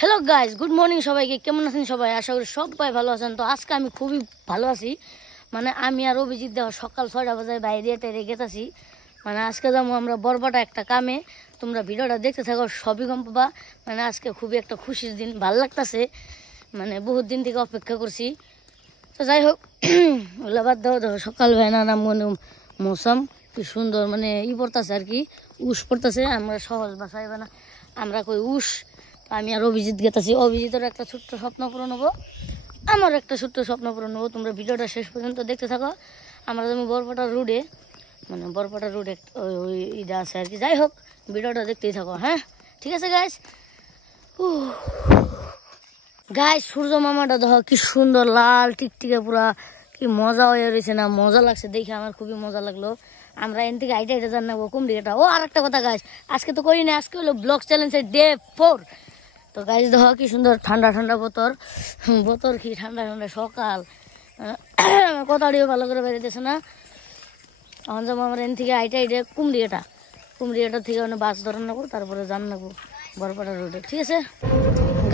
Hello guys, good morning সবাইকে। কেমন আছেন সবাই? আশা করি সবাই ভালো আছেন। তো আজকে আমি খুবই ভালো আছি। মানে আমি আর অভিজিৎ দেওয়া সকাল 6টা বাজে বাইরে টাইরে গেতেছি। মানে আজকে যাবো আমরা বরবাটা একটা কামে। তোমরা ভিডিওটা দেখতে থাকো, সবই গম পাবা। মানে আজকে খুবই একটা খুশির দিন, ভাল লাগতেছে। মানে বহুত দিন থেকে অপেক্ষা করছি। তো যাই হোক, ওগুলো বাদ দাও। দেখো সকাল বেলা নাম মৌসুম কি সুন্দর, মানে পড়তেছে আর কি, উস পড়তেছে। আমরা সহজ ভাষায় না, আমরা কই উস। আমি আর অভিজিৎ গেতেছি। অভিজিতের একটা ছোট্ট স্বপ্ন পূরণ হবো, আমার একটা ছোট্ট স্বপ্ন পূরণ হবো। তোমরা ভিডিওটা শেষ পর্যন্ত দেখতে থাকো। আমরা যেমন বরপাটা রোডে, মানে বরপাটা রোডে ওই ইটা আছে আর কি। যাই হোক, ভিডিওটা দেখতেই থাকো। হ্যাঁ ঠিক আছে গাইস। গাইস সূর্য মামাটা দেখো কি সুন্দর, লাল টিকটিকে পুরা, কি মজা হয়ে রয়েছে না? মজা লাগছে দেখে, আমার খুবই মজা লাগলো। আমরা এন থেকে আইটা আইটা জানাবো কুমড়িটা। ও আর একটা কথা গাইস, আজকে তো করি না, আজকে হলো ব্লগ চ্যালেঞ্জের ডে 4। তো গাইস দেখো কি সুন্দর ঠান্ডা ঠান্ডা বোতর কি ঠান্ডা ঠান্ডা সকাল। কথাটিও ভালো করে বেরিয়েছে না? এখন যাবো আমরা এন থেকে আইটা আইটা কুমড়িয়াটা থেকে বাস ধরে নেবো, তারপরে জান নেবো বরপাটা রোডে। ঠিক আছে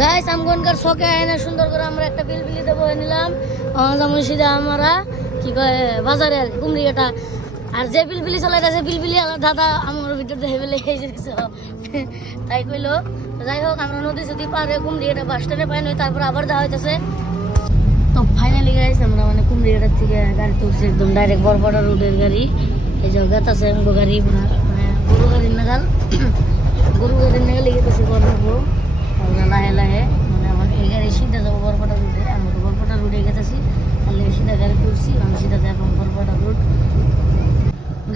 গাইস, আমগনকার শখে আয়না সুন্দর করে আমরা একটা বিলবিলি দেবো নিলাম। যেমন সিধা আমরা কি কয় বাজারে আর কুমড়িয়াটা। আর যে বিলবিলি চালাইতেছে বিলবিলি দাদা আমার ভিতর দেখে ফেলে তাই কইলো। যাই হোক, আমরা নদী যদি পারে কুমড়িয়াটা বাস স্ট্যান্ডে পাই নই, তারপর আবার যাওয়া হইতেছে। তো ফাইনালি গাইস আমরা মানে কুমড়িয়াটার থেকে গাড়ি তুলছি, একদম ডাইরেক্ট বরপাটা রোডের গাড়ি। এই যে গাতাছে গাড়ি, মানে গরু গাড়ির নাগাল, গরু গাড়ির নাগাল গেতেছে করবো লাহে লাহে। মানে আমার এই গাড়ি সিধা যাবো বরপাটা রোডে। আমরা তো বরপাটা রোডে গেতেছি, তাহলে সিধা গাড়ি তুলছি, আমি সিধা এখন বরপাটা রোড।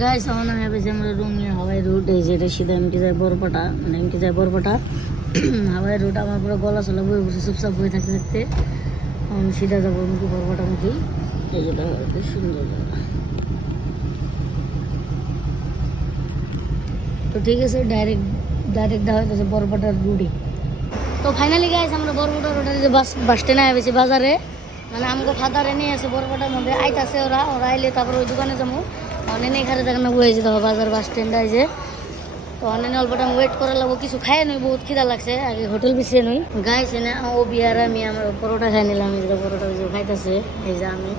গাইস আমার হয়েছে আমরা রঙিয়া হাওয়াই রোড। এই যে এটা সিধা এমকি যায় বরপাটা, মানে এমকি যায় বরপাটা হাওয়াই রোড। আমার পুরো গলা চলা বয়ে বসে চুপচাপ বয়ে থাকতে থাকতে আমি সিধা যাবো এমকি বরপাটা মুখী। এই যেটা খুব সুন্দর। তো ঠিক আছে, ডাইরেক্ট দেওয়া হইতেছে বরপাটার রোডে। তো ফাইনালি গাইস আমরা বরপাটা রোডে যে বাস স্ট্যান্ডে আইছি বাজারে। মানে আমাকে ফাদারে নিয়ে আছে বরপাটার মধ্যে আইতাছে। ওরা আইলে তারপর ওই দোকানে যাবো। অনেক এখানে দেখানো বয়েছে দেখো বাজার বাস স্ট্যান্ড আইছে। তো অনেক অল্প টাইম ওয়েট করে লাগবো, কিছু খাই নই, বহুত খিদা লাগছে। আগে হোটেল পিছিয়ে নই গাইস। এনে ও বিয়ার আমি আমার পরোটা খাই নিলাম। এই যে পরোটা যে খাইতেছে। এই যে আমি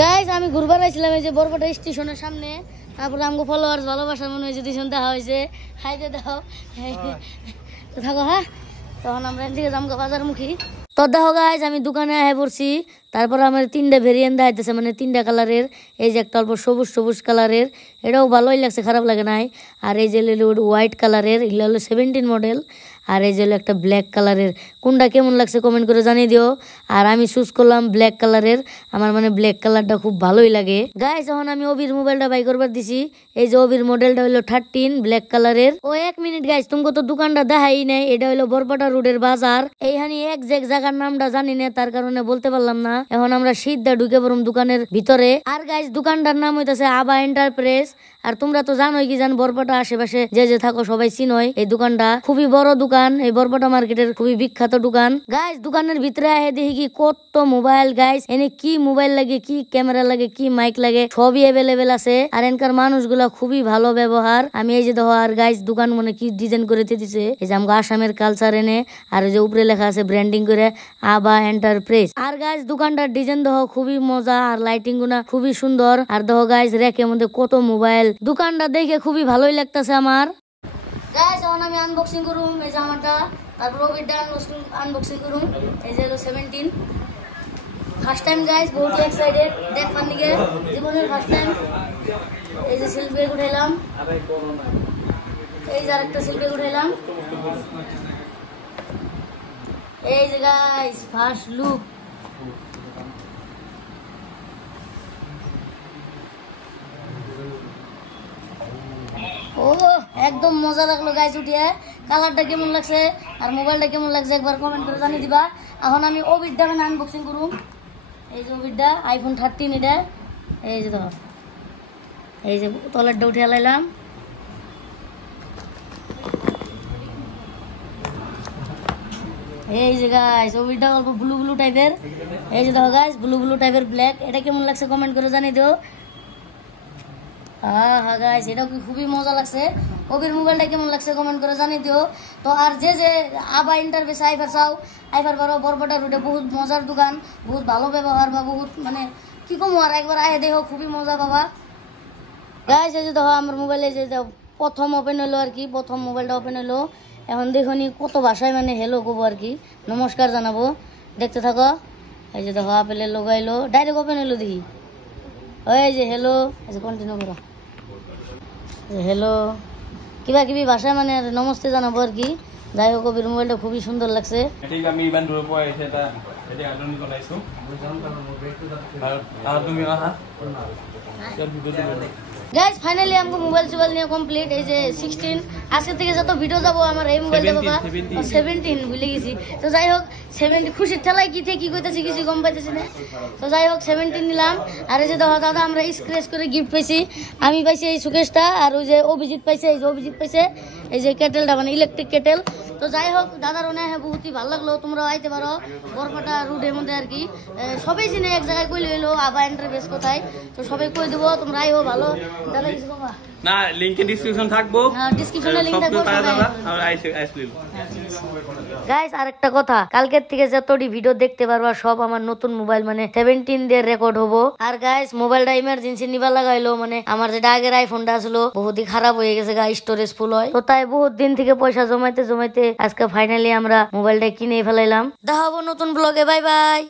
গাইস আমি ঘুরবার আইছিলাম এই যে বরপাটা স্টেশনের সামনে। তারপরে আমাকে ফলোয়ার্স ভালোবাসা মনে হয়েছে দিশন দেখা হয়েছে, খাইতে দেখো। তো থাকো হ্যাঁ। তখন আমরা এদিকে থেকে যাবো বাজারমুখী। তো দেখো গাইস আমি দোকানে আয় পড়ছি। তারপর আমার 3টা ভেরিয়েন্ট দেখাইতেছে, মানে 3টা কালারের। এই যে একটা অল্প সবুজ সবুজ কালারের, এটাও ভালোই লাগছে, খারাপ লাগে নাই। আর এই যে হোয়াইট কালারের, এগুলো হলো 17 মডেল। আর এই যে একটা ব্ল্যাক কালারের। কোনটা কেমন লাগছে কমেন্ট করে জানিয়ে দিও। আর আমি চুজ করলাম ব্ল্যাক কালারের, আমার মানে ব্ল্যাক কালারটা খুব ভালোই লাগে গাইস। এখন আমি অবির মোবাইলটা বাই করবার দিছি। এই যে অবির মডেলটা হলো 13 ব্ল্যাক কালারের। ও 1 মিনিট গাইস, তোমাকে তো দোকানটা দেখাই নাই। এটা হলো বরপাটা রোডের বাজার। এইখানে একজ্যাক্ট জায়গার নামটা জানি না, তার কারণে বলতে পারলাম না। এখন আমরা সিদ্ধা ঢুকে পড়ুম দোকানের ভিতরে। আর গাইস দোকানটার নাম হইতাছে আবা এন্টারপ্রাইজ। আর তোমরা তো জানোই কি জান, বরপাটা আশেপাশে যে থাকো সবাই চিনোই। এই দোকানটা খুবই বড় দোকান, এই বরপাটা মার্কেটের খুবই বিখ্যাত দোকান গাইস। দোকানের ভিতরে আহে দেখি কি কত মোবাইল গাইস। এনে কি মোবাইল লাগে, কি ক্যামেরা লাগে, কি মাইক লাগে, সবই অ্যাভেলেবেল আছে। আর এনকার মানুষগুলা খুবই ভালো ব্যবহার। আমি এই যে দেখো, আর গাইস দোকান মনে কি ডিজাইন করে দিতেছে। এই যে আমাকে আসামের কালচার এনে, আর এই যে উপরে লেখা আছে ব্র্যান্ডিং করে আবা এন্টারপ্রাইজ। আর গাইস দোকানটার ডিজাইন দেখো খুবই মজা, আর লাইটিং গুনা খুবই সুন্দর। আর দেখো গাইস রেকের মধ্যে কত মোবাইল। দোকানটা দেখে খুবই ভালোই লাগতেছে আমার গাইস। এখন আমি আনবক্সিং করুম এই যে আমারটা, তারপর ওবিটা আনবক্সিং করুম। এই যে 17 ফার্স্ট টাইম গাইস, বহুত এক্সাইটেড দেখবার দিকে, জীবনের ফার্স্ট টাইম। এই যে সিল ব্যাগ উঠাইলাম, এই যে আরেকটা সিল ব্যাগ উঠাইলাম। এই যে গাইস ফার্স্ট লুক। ও একদম মজা লাগলো গাইস উঠিয়ে। কালারটা কেমন লাগছে আর মোবাইলটা কেমন লাগছে একবার কমেন্ট করে জানিয়ে দিবা। এখন আমি ওবিডটা মানে আনবক্সিং করুম। এই যে ওবিডটা আইফোন 13 এটা। এই যে ধর, এই যে তলারটা উঠে লাইলাম। এই যে গাইস ওবিডটা অল্প ব্লু ব্লু টাইপের। এই যে দেখো গাইস ব্লু ব্লু টাইপের ব্ল্যাক। এটা কেমন লাগছে কমেন্ট করে জানিয়ে দিও। হ্যাঁ হ্যাঁ গাইস, এটা খুবই মজা লাগছে। কবির মোবাইলটা কেমন লাগছে কমেন্ট করে জানিয়ে দিও। তো আর যে আবা ইন্টারভিউ আইবার চাও আইবার পারো। বরপেটা রোডে বহুত মজার দোকান, বহুত ভালো ব্যবহার বা বহুত মানে কি কম আর একবার আয় দেখো, খুবই মজা বাবা। গাইস এই যে দেখো আমার মোবাইলে যে প্রথম ওপেন হলো আর কি, প্রথম মোবাইলটা ওপেন হলো। এখন দেখুন কত ভাষায় মানে হ্যালো করবো আর কি, নমস্কার জানাবো। দেখতে থাকো। এই যে দেখো আপেলের লোগো আইলো, ডাইরেক্ট ওপেন হলো দেখি। ওই যে হ্যালো, এই যে কন্টিনিউ করো। হ্যালো কিবা কিবি ভাষায় মানে নমস্তে জানাবো আর কি। যাই হোক কবির মোবাইলটা খুবই সুন্দর লাগছে। আমি ইমান দূৰৰ পৰা আহিছে এটা এতিয়া আদৰণি জনাইছো আৰু তুমি আহা গাইস ফাইনালি আমাকে মোবাইল সোবাইল নিয়ে কমপ্লিট। এই যে 16 আজকে থেকে যত ভিডিও যাবো আমার এই মোবাইলটা বাবা 17 ভুলে গেছি। তো যাই হোক 70 খুশির ঠেলায় কি থেকে কি কইতেছি কিছু গম পাইতেছি না। তো যাই হোক 17 নিলাম। আর এই যে দেখো দাদা আমরা স্ক্র্যাচ করে গিফট পাইছি। আমি পাইছি এই সুকেশটা, আর ওই যে অভিজিৎ পাইছে, এই যে অভিজিৎ পাইছে এই যে কেটেলটা মানে ইলেকট্রিক কেটেল। তো যাই হোক দাদার অনেক বহুতই ভালো লাগলো। তোমরা আইতে পারো বরপেটা রোডের মধ্যে আর কি। সবাই চিনে এক জায়গায় কইলে হইলো আবা ইন্টারভেস কোথায়। তো সবাই কই দেবো, তোমরা আইও ভালো। দাদা কিছু বাবা না লিংকে ডিসক্রিপশন থাকবো, ডিসক্রিপশনে লিংক থাকবো। আর আইসলিল গাইস আরেকটা কথা, কালকের থেকে যতটি ভিডিও দেখতে পারবা সব আমার নতুন মোবাইল মানে 17 দিয়ে রেকর্ড হবো। আর গাইস মোবাইলটা ইমার্জেন্সি নিবা লাগাইলো, মানে আমার যেটা আগের আইফোনটা আসলো বহুতই খারাপ হয়ে গেছে গা, স্টোরেজ ফুল হয়। তো তাই বহুত দিন থেকে পয়সা জমাইতে জমাইতে আজকে ফাইনালি আমরা মোবাইলটা কিনে ফেলাইলাম। দেখা হবো নতুন ব্লগে, বাই বাই।